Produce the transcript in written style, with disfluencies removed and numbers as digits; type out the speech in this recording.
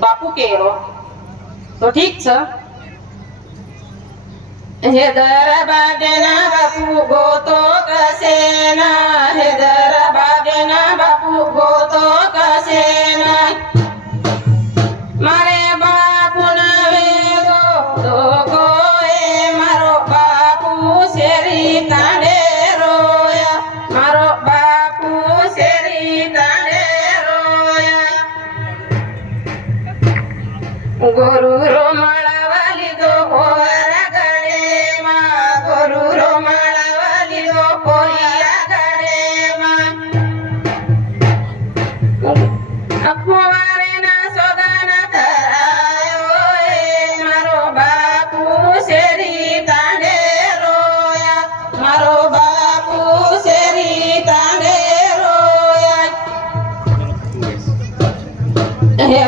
બાપુ કેરો તો ઠીક છે હે દરબારના બાપુ ગોતો કસે ના હે દરબારના બાપુ ગોતો કસે ના મારે બાપુ નવે ગોતો ગોએ મારો બાપુ શેરી કાંડે રોયા મારો બાપુ શેરી કાંડે રોયા ગુરુ રો મળવા લીધો હોરા ગળેમાં ગુરુ રો મળવા લીધો હોરા ગળેમાં અખવારે ના સોગાન ધરાયો એ મારો બાપુ શેરી કાંડે રોયા મારો બાપુ શેરી કાંડે રોયા હે